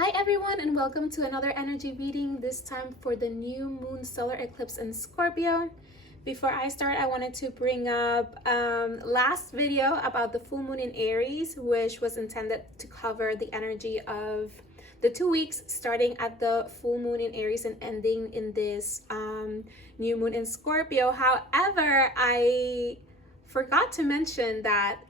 Hi everyone, and welcome to another energy reading, this time for the new moon solar eclipse in Scorpio. Before I start, I wanted to bring up last video about the full moon in Aries, which was intended to cover the energy of the 2 weeks starting at the full moon in Aries and ending in this new moon in Scorpio. However, I forgot to mention that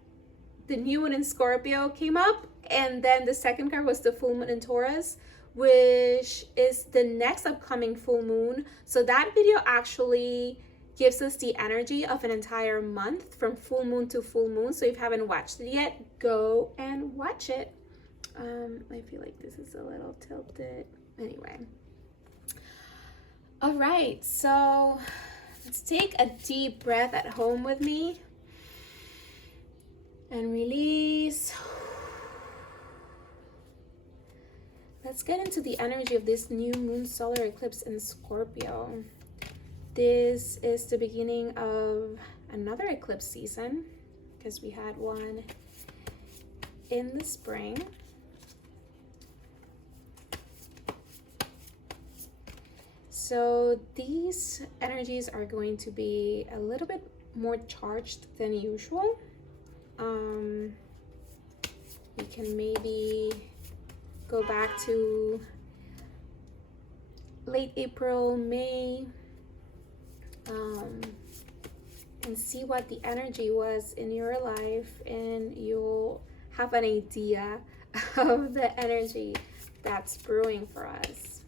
the new moon in Scorpio came up, and then the second card was the full moon in Taurus, which is the next upcoming full moon. So that video actually gives us the energy of an entire month from full moon to full moon. So if you haven't watched it yet, go and watch it. I feel like this is a little tilted. Anyway. All right, so let's take a deep breath at home with me. And release. Let's get into the energy of this new moon solar eclipse in Scorpio. This is the beginning of another eclipse season because we had one in the spring. So these energies are going to be a little bit more charged than usual. We can maybe go back to late April, May, and see what the energy was in your life, and you'll have an idea of the energy that's brewing for us.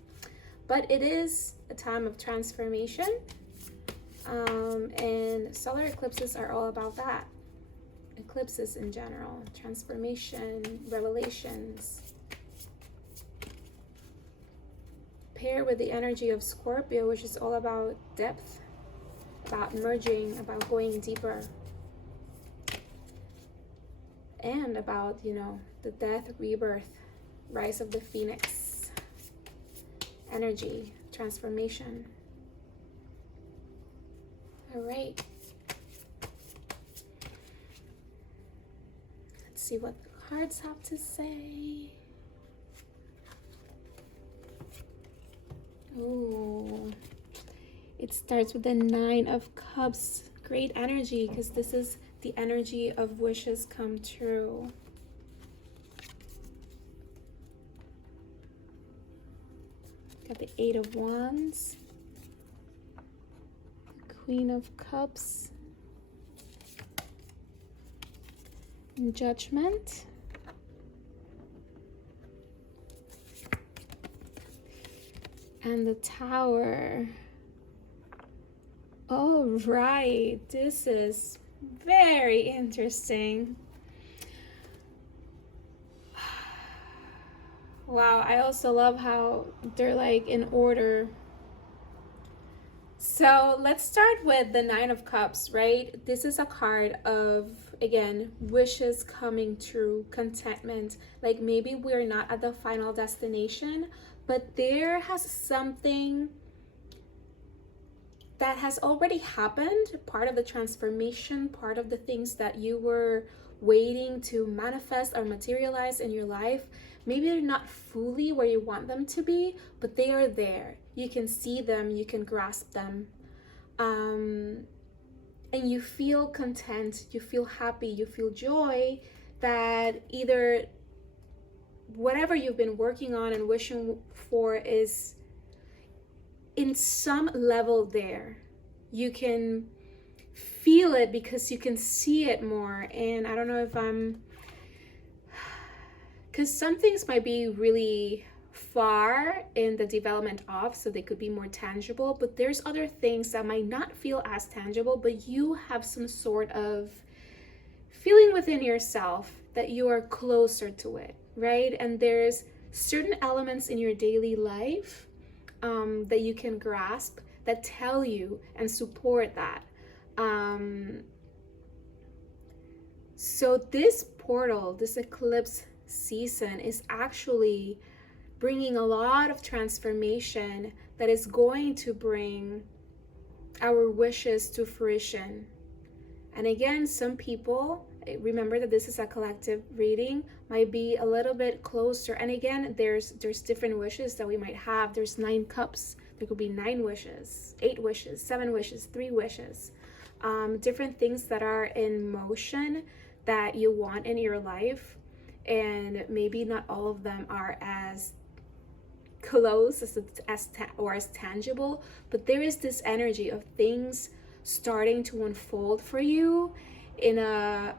But it is a time of transformation, and solar eclipses are all about that. Eclipses in general, transformation, revelations. Paired with the energy of Scorpio, which is all about depth, about merging, about going deeper, and about, the death, rebirth, rise of the phoenix, energy, transformation. All right. See what the cards have to say. Oh, it starts with the 9 of Cups. Great energy, because this is the energy of wishes come true. Got the 8 of Wands, the Queen of Cups, Judgment, and the Tower. All right, this is very interesting. Wow, I also love how they're like in order. So let's start with the 9 of Cups, right? This is a card of, again, wishes coming true, contentment. Like maybe we're not at the final destination, but there has something that has already happened, part of the transformation, part of the things that you were waiting to manifest or materialize in your life. Maybe they're not fully where you want them to be, but they are there. You can see them, you can grasp them. And you feel content, you feel happy, you feel joy that either whatever you've been working on and wishing for is in some level there. You can feel it because you can see it more. And I don't know if because some things might be really far in the development of, so they could be more tangible, but there's other things that might not feel as tangible, but you have some sort of feeling within yourself that you are closer to it, right? And there's certain elements in your daily life that you can grasp that tell you and support that. So this portal, this eclipse season is actually bringing a lot of transformation that is going to bring our wishes to fruition. And again, some people Remember that this is a collective reading, might be a little bit closer. And again, there's different wishes that we might have. There's 9 cups. There could be 9 wishes, 8 wishes, 7 wishes, 3 wishes. Different things that are in motion that you want in your life, and maybe not all of them are as close as tangible, but there is this energy of things starting to unfold for you in a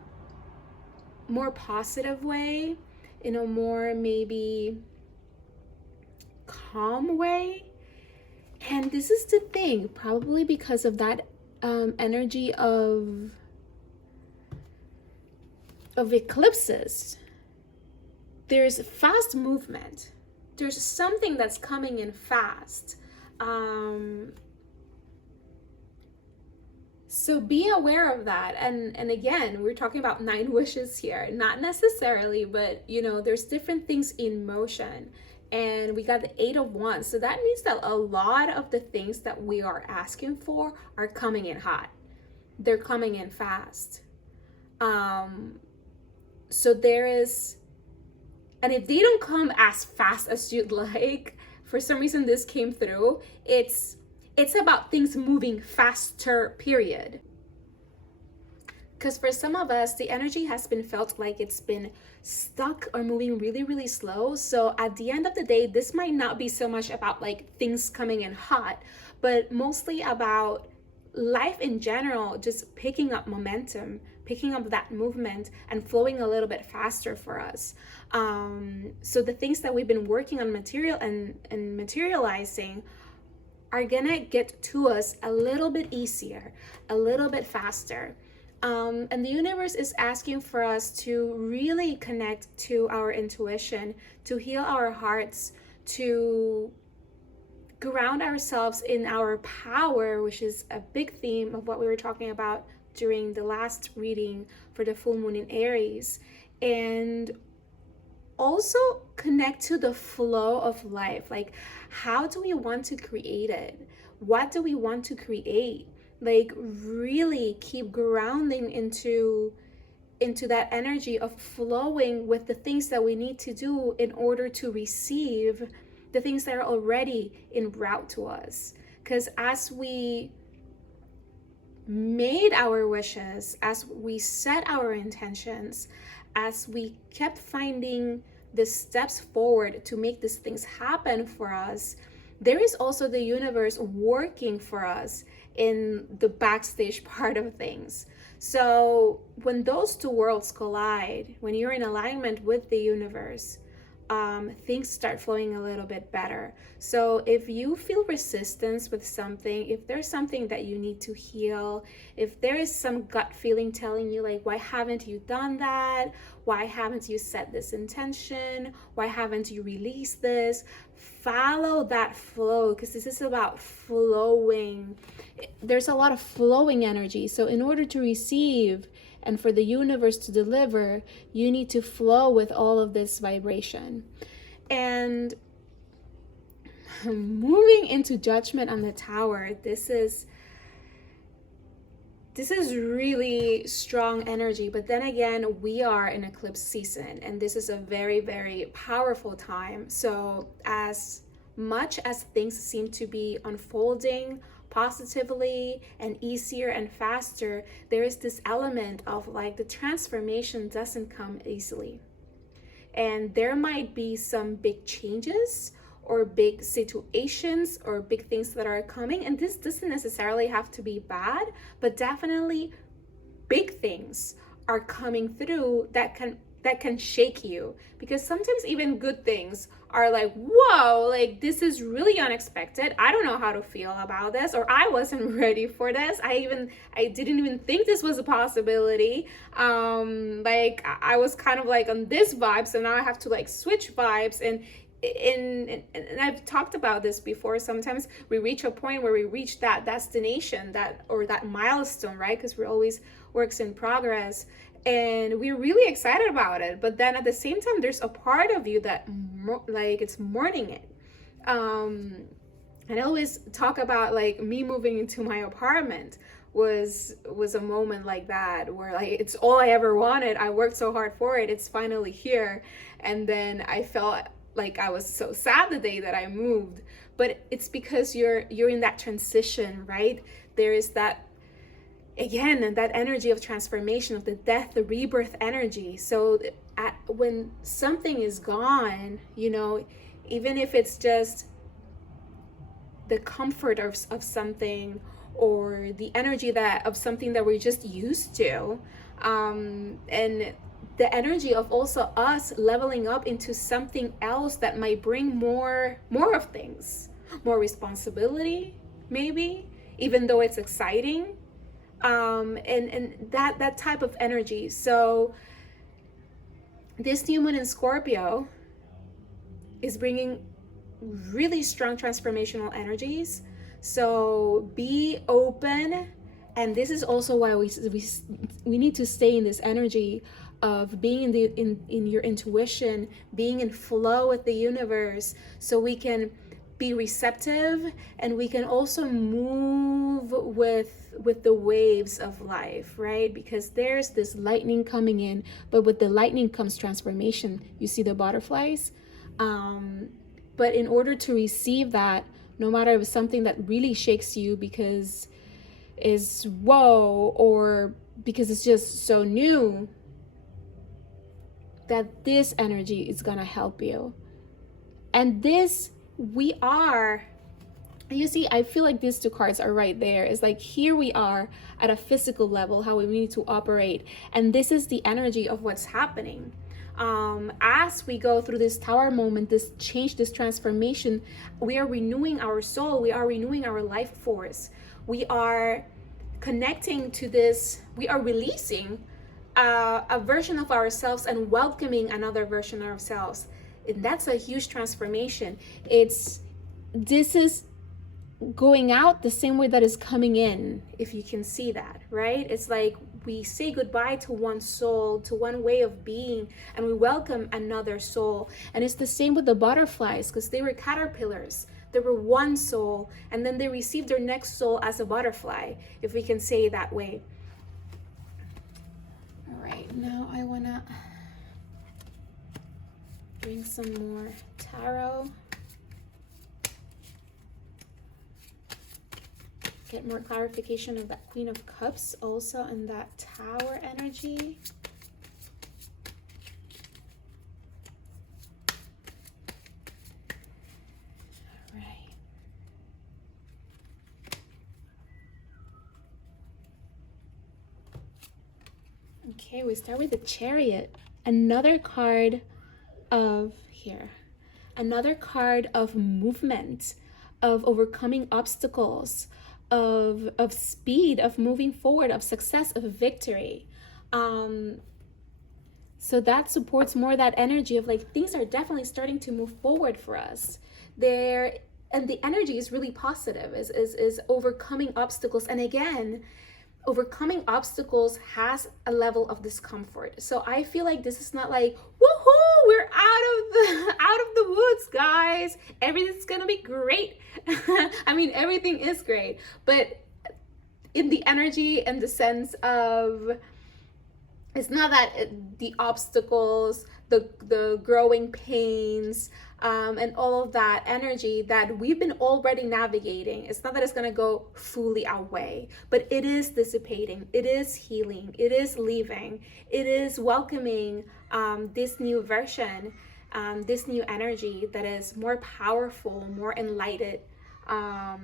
more positive way, in a more maybe calm way. And this is the thing, probably because of that energy of eclipses. There's fast movement. There's something that's coming in fast. So be aware of that. And again, we're talking about 9 wishes here. Not necessarily, but you know, there's different things in motion. And we got the 8 of Wands. So that means that a lot of the things that we are asking for are coming in hot. They're coming in fast. So there is, and if they don't come as fast as you'd like, for some reason this came through, it's about things moving faster, period. Because for some of us, the energy has been felt like it's been stuck or moving really, really slow. So at the end of the day, this might not be so much about like things coming in hot, but mostly about life in general, just picking up momentum, picking up that movement and flowing a little bit faster for us. So the things that we've been working on materializing are gonna get to us a little bit easier, a little bit faster. And the universe is asking for us to really connect to our intuition, to heal our hearts, to ground ourselves in our power, which is a big theme of what we were talking about during the last reading for the full moon in Aries. And also connect to the flow of life. Like, how do we want to create it? What do we want to create? Like, really keep grounding into that energy of flowing with the things that we need to do in order to receive the things that are already en route to us. Because as we made our wishes, as we set our intentions, as we kept finding the steps forward to make these things happen for us, there is also the universe working for us in the backstage part of things. So when those two worlds collide, when you're in alignment with the universe, things start flowing a little bit better. So if you feel resistance with something, if there's something that you need to heal, if there is some gut feeling telling you like, why haven't you done that? Why haven't you set this intention? Why haven't you released this? Follow that flow, because this is about flowing. There's a lot of flowing energy. So in order to receive and for the universe to deliver, you need to flow with all of this vibration. And moving into Judgment on the Tower, this is really strong energy. But then again, we are in eclipse season, and this is a very, very powerful time. So as much as things seem to be unfolding positively and easier and faster, there is this element of like the transformation doesn't come easily. And there might be some big changes or big situations or big things that are coming. And this doesn't necessarily have to be bad, but definitely big things are coming through that can shake you. Because sometimes even good things are like, whoa, like this is really unexpected. I don't know how to feel about this, or I wasn't ready for this. I didn't even think this was a possibility. Like I was kind of like on this vibe, so now I have to like switch vibes. And I've talked about this before. Sometimes we reach a point where we reach that destination, that milestone, right? Because we're always works in progress. And we're really excited about it, but then at the same time there's a part of you that like it's mourning it. And I always talk about like me moving into my apartment. was a moment like that, where like it's all I ever wanted. I worked so hard for it. It's finally here. And then I felt like I was so sad the day that I moved. But it's because you're in that transition, right? There is that, again, that energy of transformation, of the death, the rebirth energy. So when something is gone, you know, even if it's just the comfort of something, or the energy that of something that we're just used to, and the energy of also us leveling up into something else that might bring more of things, more responsibility, maybe, even though it's exciting, and that type of energy. So this new moon in Scorpio is bringing really strong transformational energies. So be open. And this is also why we need to stay in this energy of being in your intuition, being in flow with the universe, so we can be receptive, and we can also move with the waves of life, right? Because there's this lightning coming in, but with the lightning comes transformation. You see the butterflies? But in order to receive that, no matter if it's something that really shakes you because is whoa, or because it's just so new, that this energy is gonna help you. And this, we are, you see, I feel like these two cards are right there. It's like, here we are at a physical level, how we need to operate. And this is the energy of what's happening. As we go through this tower moment, this change, this transformation, we are renewing our soul, we are renewing our life force, we are connecting to this, we are releasing a version of ourselves and welcoming another version of ourselves. And that's a huge transformation. This is going out the same way that is coming in, if you can see that, right? It's like we say goodbye to one soul, to one way of being, and we welcome another soul. And it's the same with the butterflies, because they were caterpillars. They were one soul, and then they received their next soul as a butterfly, if we can say it that way. All right, now I wanna bring some more tarot. Get more clarification of that Queen of Cups also, and that Tower energy. All right. Okay, we start with the Chariot. Another card of another card of movement, of overcoming obstacles, of speed, of moving forward, of success, of victory. So that supports more that energy of like, things are definitely starting to move forward for us there. And the energy is really positive, is overcoming obstacles. And again, overcoming obstacles has a level of discomfort. So I feel like this is not like, woohoo, we're out of the woods, guys, everything's gonna be great. I mean, everything is great, but in the energy and the sense of, it's not that the obstacles, the growing pains, and all of that energy that we've been already navigating, it's not that it's going to go fully away, but it is dissipating, it is healing, it is leaving, it is welcoming this new version, this new energy that is more powerful, more enlightened,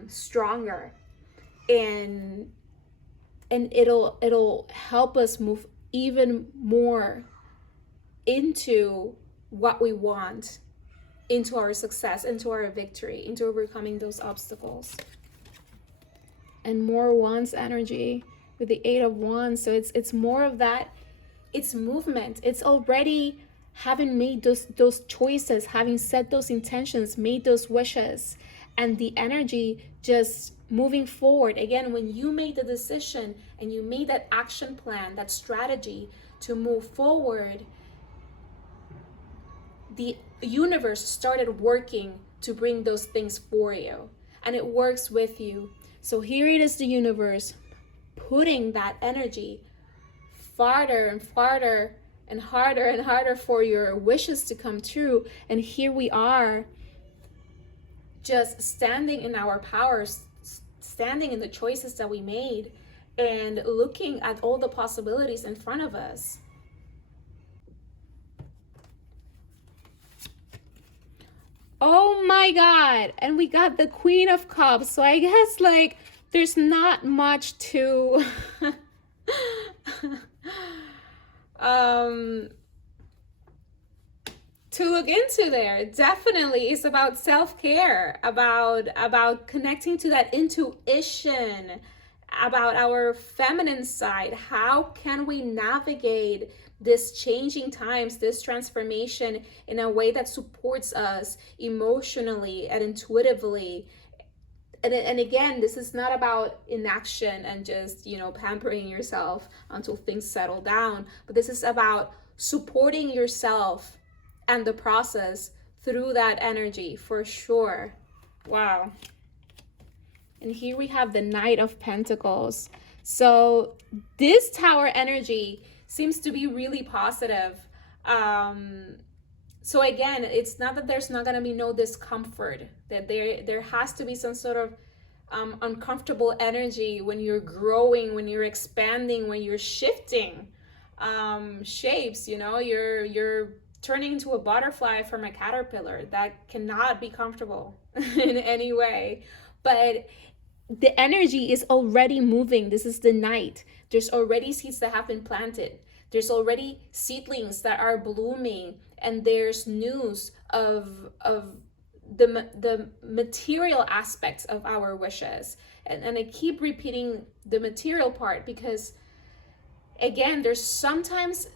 stronger, and it'll help us move even more into what we want, into our success, into our victory, into overcoming those obstacles. And more Wands energy with the Eight of Wands. So it's more of that, it's movement. It's already having made those choices, having set those intentions, made those wishes, and the energy just moving forward. Again, when you made the decision and you made that action plan, that strategy to move forward, the universe started working to bring those things for you, and it works with you. So here it is, the universe putting that energy farther and farther and harder for your wishes to come true. And here we are, just standing in our powers, standing in the choices that we made, and looking at all the possibilities in front of us. Oh my God. And we got the Queen of Cups. So I guess like there's not much to to look into there. Definitely it's about self-care, about connecting to that intuition, about our feminine side. How can we navigate this changing times, this transformation in a way that supports us emotionally and intuitively? And again, this is not about inaction and just, pampering yourself until things settle down, but this is about supporting yourself and the process through that energy, for sure. Wow. And here we have the Knight of Pentacles. So this Tower energy seems to be really positive. So again, it's not that there's not going to be no discomfort, that there has to be some sort of uncomfortable energy when you're growing, when you're expanding, when you're shifting shapes. You're turning into a butterfly from a caterpillar. That cannot be comfortable in any way. But the energy is already moving. This is the Knight. There's already seeds that have been planted. There's already seedlings that are blooming, and there's news of the material aspects of our wishes. And I keep repeating the material part because, again, there's sometimes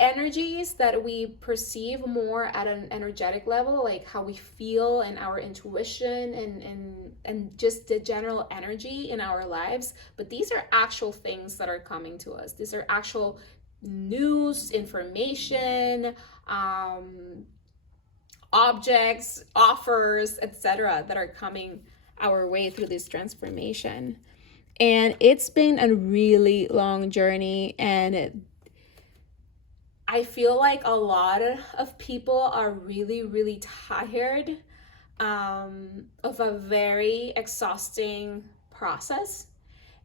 energies that we perceive more at an energetic level, like how we feel and our intuition and just the general energy in our lives. But these are actual things that are coming to us. These are actual news, information, objects, offers, etc., that are coming our way through this transformation. And it's been a really long journey, and I feel like a lot of people are really, really tired of a very exhausting process.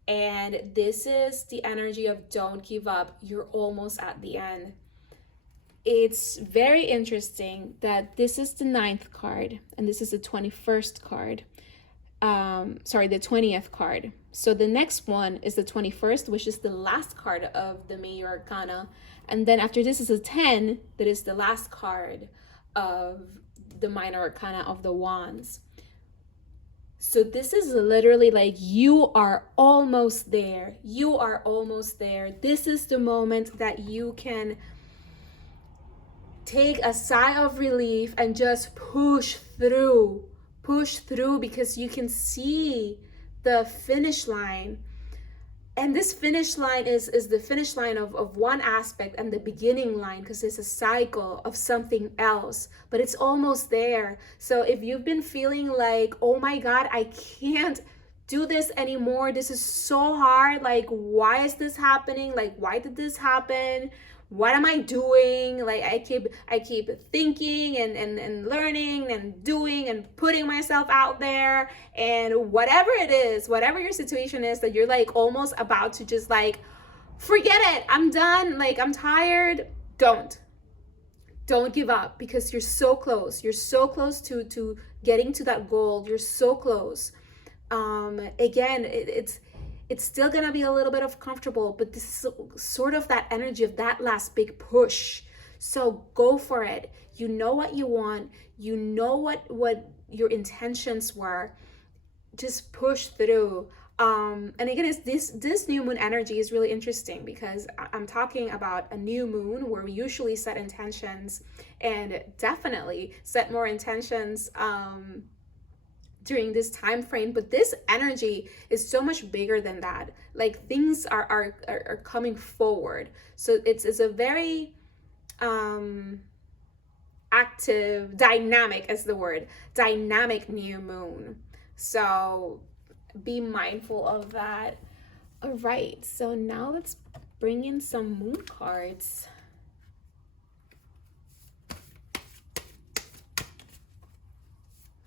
And this is the energy of don't give up. You're almost at the end. It's very interesting that this is the 9th card and this is the 21st card. The 20th card. So the next one is the 21st, which is the last card of the Major Arcana. And then after this is a 10, that is the last card of the Minor Arcana of the Wands. So this is literally like you are almost there. You are almost there. This is the moment that you can take a sigh of relief and just push through, because you can see the finish line. And this finish line is the finish line of one aspect and the beginning line, because it's a cycle of something else, but it's almost there. So if you've been feeling like, oh my God, I can't do this anymore, this is so hard, like why is this happening, like why did this happen, what am I doing, like I keep thinking and learning and doing and putting myself out there, and whatever it is, whatever your situation is, that you're like almost about to just like forget it, I'm done, like I'm tired, don't give up, because you're so close to getting to that goal. You're so close. Again, it's still gonna be a little bit uncomfortable, but this is sort of that energy of that last big push. So go for it. You know what you want. You know what your intentions were. Just push through. And again, it's this new moon energy is really interesting, because I'm talking about a new moon where we usually set intentions, and definitely set more intentions during this time frame. But this energy is so much bigger than that. Like things are coming forward. So it's a very active, dynamic is the word, dynamic new moon. So be mindful of that. All right, so now let's bring in some moon cards.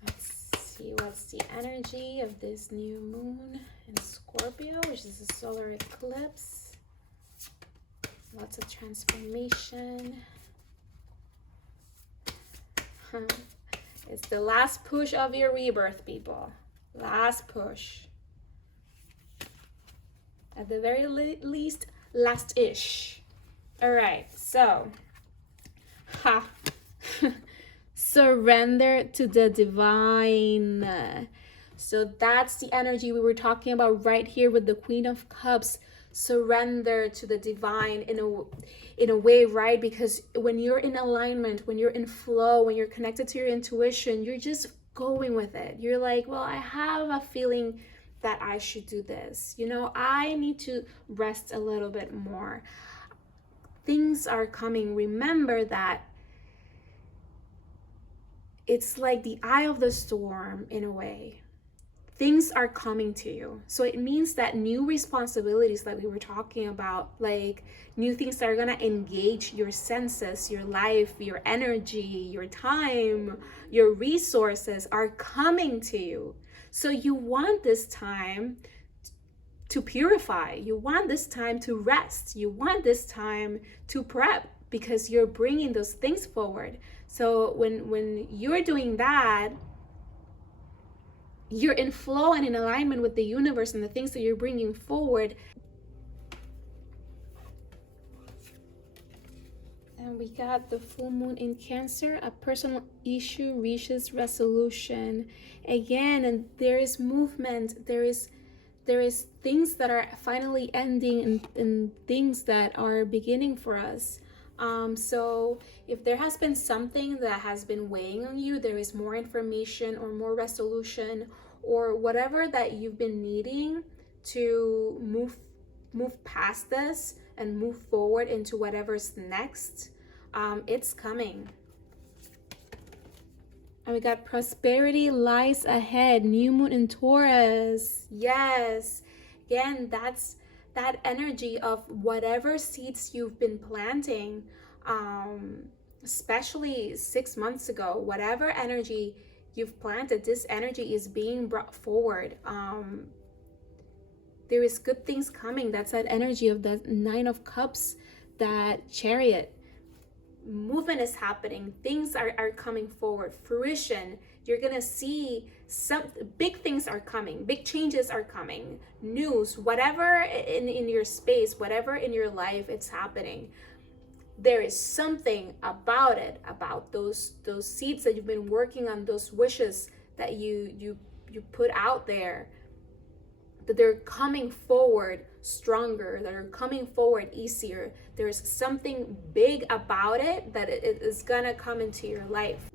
Let's see what's the energy of this new moon in Scorpio, which is a solar eclipse. Lots of transformation. It's the last push of your rebirth, people. Last push. At the very least, last-ish. All right, so surrender to the divine. So that's the energy we were talking about right here with the Queen of Cups. Surrender to the divine in a way, right? Because when you're in alignment, when you're in flow, when you're connected to your intuition, you're just going with it. You're like, well, I have a feeling that I should do this. You know, I need to rest a little bit more. Things are coming. Remember that it's like the eye of the storm in a way. Things are coming to you. So it means that new responsibilities that we were talking about, like new things that are going to engage your senses, your life, your energy, your time, your resources are coming to you. So you want this time to purify. You want this time to rest. You want this time to prep because you're bringing those things forward. So when you're doing that, you're in flow and in alignment with the universe and the things that you're bringing forward. And we got the full moon in Cancer. A personal issue reaches resolution. Again, and there is movement. There is things that are finally ending and things that are beginning for us. So if there has been something that has been weighing on you, there is more information or more resolution or whatever that you've been needing to move past this and move forward into whatever's next. It's coming. And we got prosperity lies ahead. New moon in Taurus. Yes. Again, that's that energy of whatever seeds you've been planting, especially 6 months ago, whatever energy you've planted, this energy is being brought forward. There is good things coming. That's that energy of the Nine of Cups, that Chariot. Movement is happening. Things are coming forward. Fruition. You're gonna see some big things are coming. Big changes are coming. News, whatever in your space, whatever in your life, it's happening. There is something about it, about those seeds that you've been working on, those wishes that you put out there, that they're coming forward stronger, that are coming forward easier. There's something big about it that it is gonna come into your life.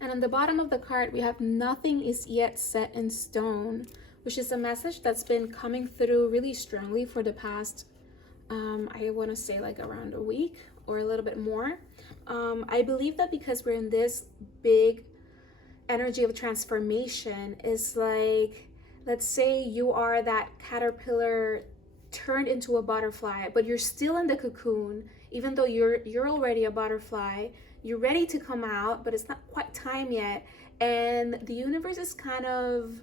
And on the bottom of the card, we have nothing is yet set in stone, which is a message that's been coming through really strongly for the past, I want to say like around a week or a little bit more. I believe that because we're in this big energy of transformation, is like, let's say you are that caterpillar turned into a butterfly, but you're still in the cocoon, even though you're already a butterfly. You're ready to come out, but it's not quite time yet. And the universe is kind of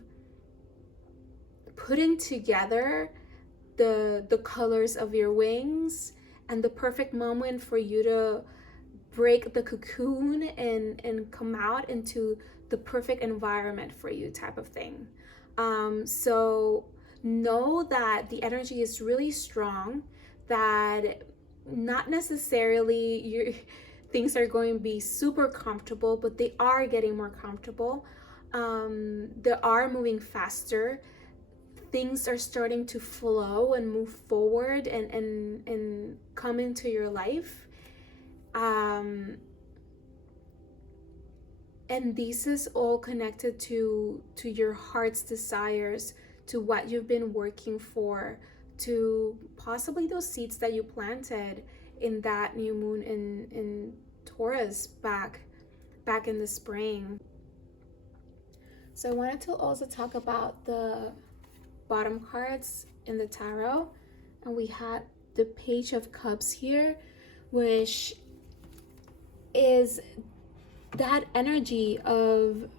putting together the colors of your wings and the perfect moment for you to break the cocoon and come out into the perfect environment for you, type of thing. So know that the energy is really strong, that not necessarily things are going to be super comfortable, but they are getting more comfortable. They are moving faster. Things are starting to flow and move forward and come into your life. And this is all connected to your heart's desires, to what you've been working for, to possibly those seeds that you planted in that new moon in Taurus back in the spring. So I wanted to also talk about the bottom cards in the tarot, and we had the Page of Cups here, which is that energy of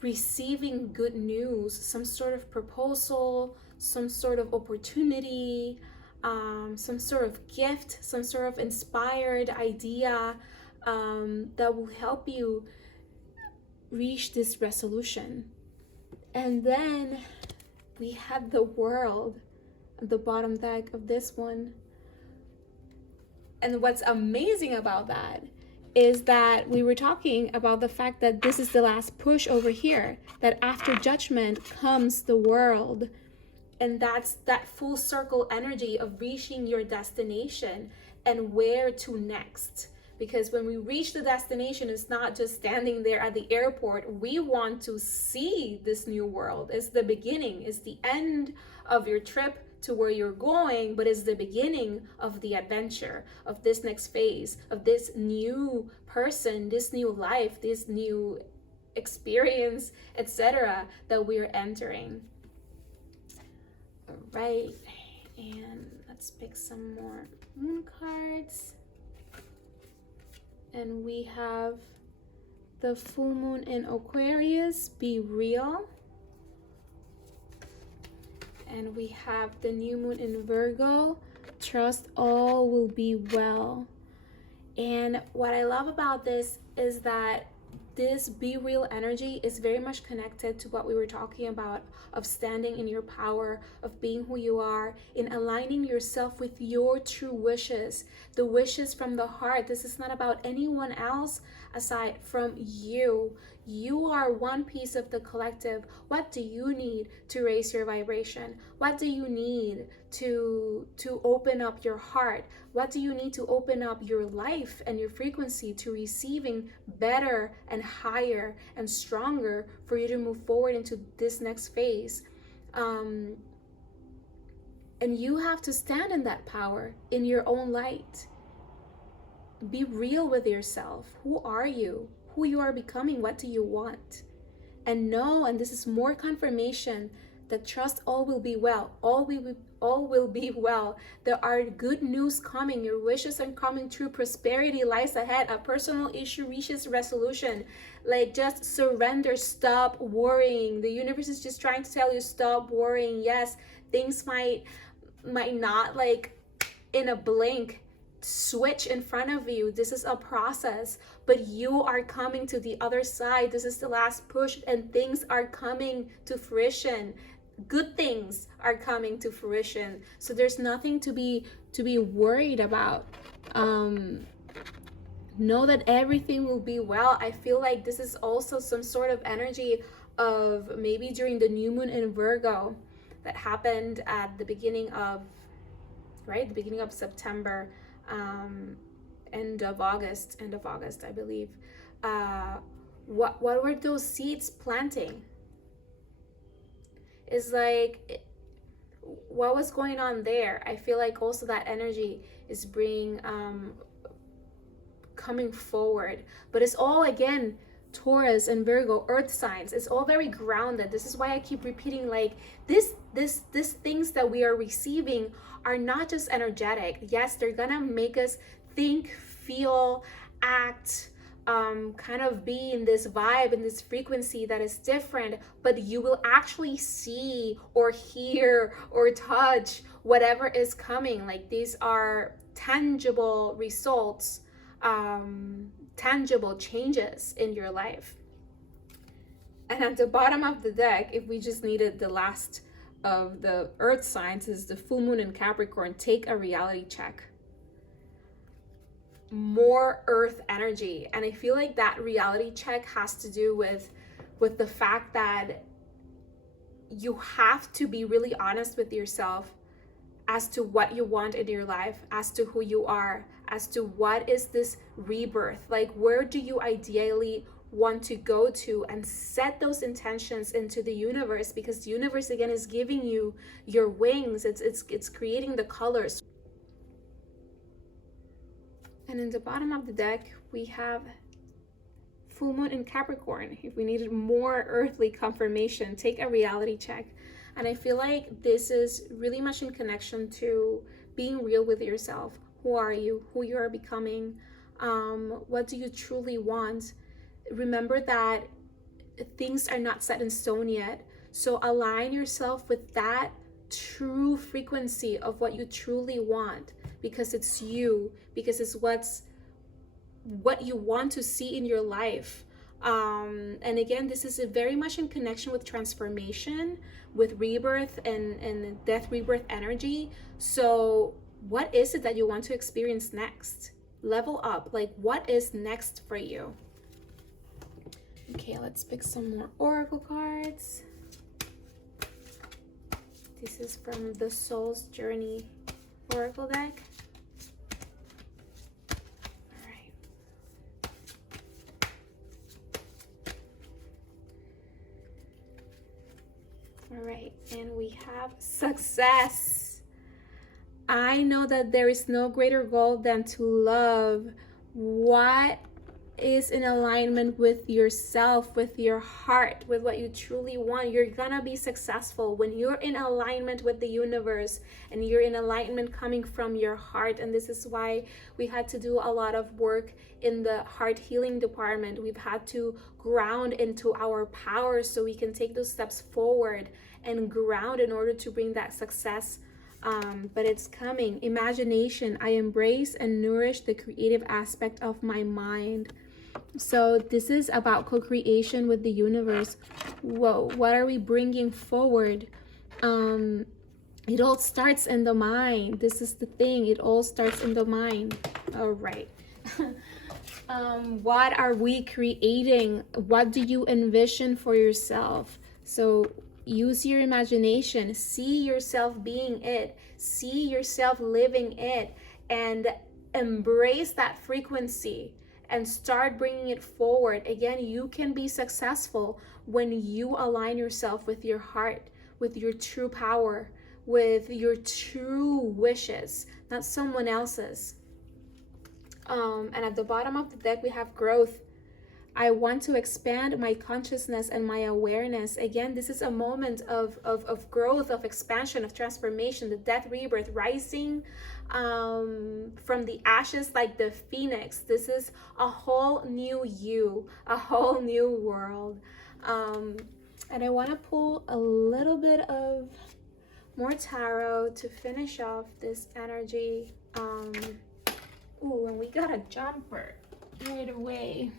receiving good news, some sort of proposal, some sort of opportunity, some sort of gift, some sort of inspired idea that will help you reach this resolution. And then we had the World at the bottom deck of this one. And what's amazing about that is that we were talking about the fact that this is the last push over here, that after judgment comes the world. And that's that full circle energy of reaching your destination and where to next. Because when we reach the destination, it's not just standing there at the airport. We want to see this new world. It's the beginning, it's the end of your trip to where you're going, but it's the beginning of the adventure, of this next phase, of this new person, this new life, this new experience, etc., that we're entering. All right, and let's pick some more moon cards. And we have the full moon in Aquarius, be real. And we have the new moon in Virgo, trust all will be well. And what I love about this is that this be real energy is very much connected to what we were talking about, of standing in your power, of being who you are, in aligning yourself with your true wishes, the wishes from the heart. This is not about anyone else aside from you. You are one piece of the collective. What do you need to raise your vibration? What do you need to open up your heart? What do you need to open up your life and your frequency to receiving better and higher and stronger for you to move forward into this next phase? And you have to stand in that power, in your own light. Be real with yourself. Who are you? Who you are becoming? What do you want? And know, and this is more confirmation, that trust all will be well. All will be well. There are good news coming. Your wishes are coming true. Prosperity lies ahead. A personal issue reaches resolution. Like, just surrender. Stop worrying. The universe is just trying to tell you, stop worrying. Yes, things might not, like, in a blink switch in front of you. This is a process, but you are coming to the other side. This is the last push, and things are coming to fruition. Good things are coming to fruition. So there's nothing to be worried about. Know that everything will be well. I feel like this is also some sort of energy of maybe during the new moon in Virgo that happened at the beginning of September, end of August, I believe. What were those seeds planting? Is like, what was going on there? I feel like also that energy is coming forward, but it's all, again, Taurus and Virgo, earth signs. It's all very grounded. This is why I keep repeating, like, this things that we are receiving are not just energetic. Yes, they're gonna make us think, feel, act, kind of be in this vibe, in this frequency that is different, but you will actually see or hear or touch whatever is coming. Like, these are tangible results, tangible changes in your life. And at the bottom of the deck, if we just needed the last of the earth signs, is the full moon in Capricorn. Take a reality check. More earth energy. And I feel like that reality check has to do with the fact that you have to be really honest with yourself as to what you want in your life, as to who you are, as to what is this rebirth, like, where do you ideally want to go to, and set those intentions into the universe, because the universe, again, is giving you your wings. It's creating the colors. And in the bottom of the deck, we have full moon in Capricorn. If we needed more earthly confirmation, take a reality check. And I feel like this is really much in connection to being real with yourself. Who are you? Who you are becoming? What do you truly want? Remember that things are not set in stone yet. So align yourself with that true frequency of what you truly want, because it's you, because it's what you want to see in your life. And again, this is very much in connection with transformation, with rebirth and death rebirth energy. So what is it that you want to experience next? Level up. Like, what is next for you? Okay, let's pick some more oracle cards. This is from the Soul's Journey oracle deck. All right, and we have success. I know that there is no greater goal than to love. What is in alignment with yourself, with your heart, with what you truly want? You're gonna be successful when you're in alignment with the universe and you're in alignment coming from your heart. And this is why we had to do a lot of work in the heart healing department. We've had to ground into our power so we can take those steps forward and ground in order to bring that success. But it's coming. Imagination. I embrace and nourish the creative aspect of my mind. So this is about co-creation with the universe. Whoa, what are we bringing forward? It all starts in the mind. This is the thing. It all starts in the mind. All right. What are we creating? What do you envision for yourself? So use your imagination. See yourself being it. See yourself living it, and embrace that frequency and start bringing it forward. Again, you can be successful when you align yourself with your heart, with your true power, with your true wishes, not someone else's. And at the bottom of the deck, we have growth. I want to expand my consciousness and my awareness. Again, this is a moment of growth, of expansion, of transformation, the death rebirth, rising from the ashes like the phoenix. This is a whole new you, a whole new world. And I want to pull a little bit of more tarot to finish off this energy. Ooh, and we got a jumper right away.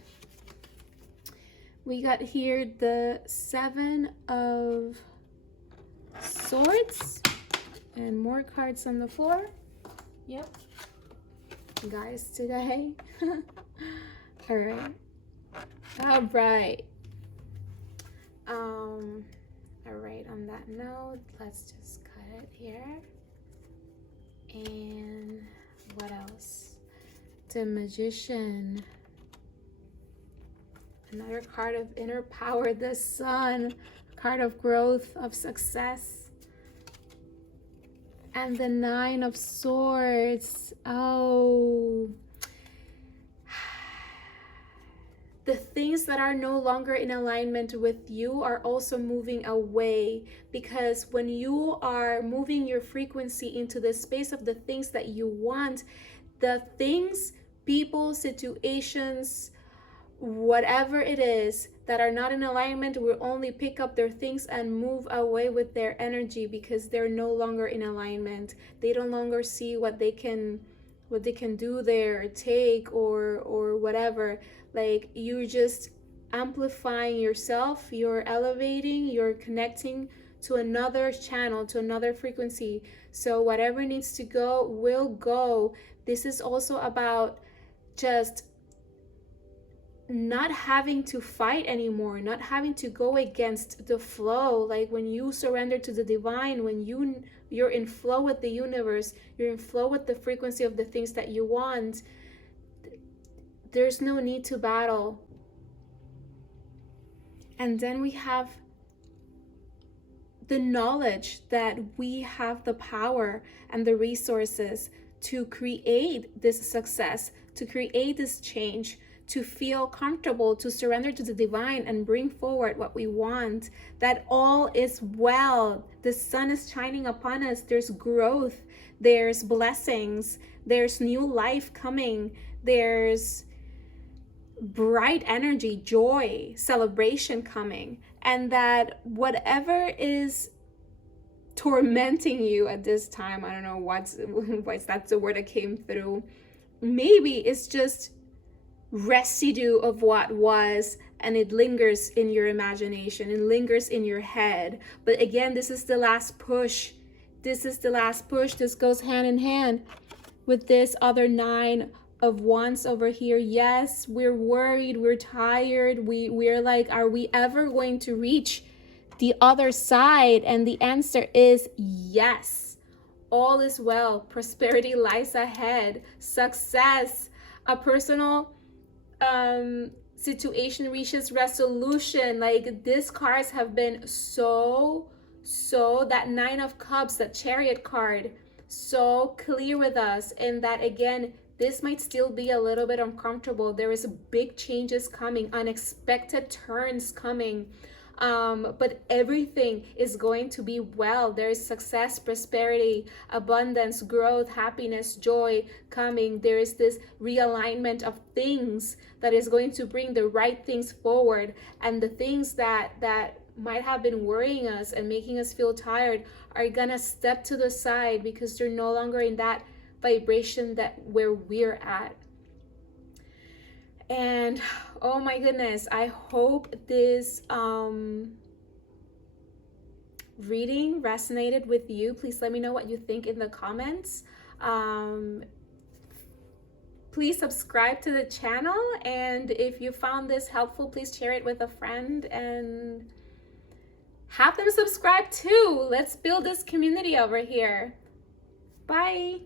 We got here the 7 of Swords and more cards on the floor. Yep. Guys, today. All right. All right. All right, on that note, let's just cut it here. And what else? The Magician. Another card of inner power, the Sun, a card of growth, of success. And the 9 of Swords. Oh. The things that are no longer in alignment with you are also moving away, because when you are moving your frequency into the space of the things that you want, the things, people, situations, whatever it is that are not in alignment will only pick up their things and move away with their energy, because they're no longer in alignment. They no longer see what they can do there, or take, or whatever. Like, you're just amplifying yourself, you're elevating, you're connecting to another channel, to another frequency. So whatever needs to go will go. This is also about just not having to fight anymore, not having to go against the flow. Like, when you surrender to the divine, when you're in flow with the universe, you're in flow with the frequency of the things that you want, there's no need to battle. And then we have the knowledge that we have the power and the resources to create this success, to create this change, to feel comfortable, to surrender to the divine and bring forward what we want, that all is well. The sun is shining upon us. There's growth, there's blessings, there's new life coming, there's bright energy, joy, celebration coming, and that whatever is tormenting you at this time, I don't know what's that's the word that came through, maybe it's just residue of what was, and it lingers in your imagination, it lingers in your head. But again, this is the last push. This is the last push. This goes hand in hand with this other 9 of Wands over here. Yes, we're worried, we're tired, we're like, are we ever going to reach the other side? And the answer is yes. All is well. Prosperity lies ahead. Success. A personal situation reaches resolution. Like, these cards have been so that 9 of Cups, that Chariot card, so clear with us. And that again, this might still be a little bit uncomfortable. There is big changes coming, unexpected turns coming. But everything is going to be well. There is success, prosperity, abundance, growth, happiness, joy coming. There is this realignment of things that is going to bring the right things forward, and the things that might have been worrying us and making us feel tired are gonna step to the side, because they're no longer in that vibration that where we're at. And oh my goodness, I hope this reading resonated with you. Please let me know what you think in the comments. Please subscribe to the channel, and if you found this helpful, please share it with a friend and have them subscribe too. Let's build this community over here. Bye.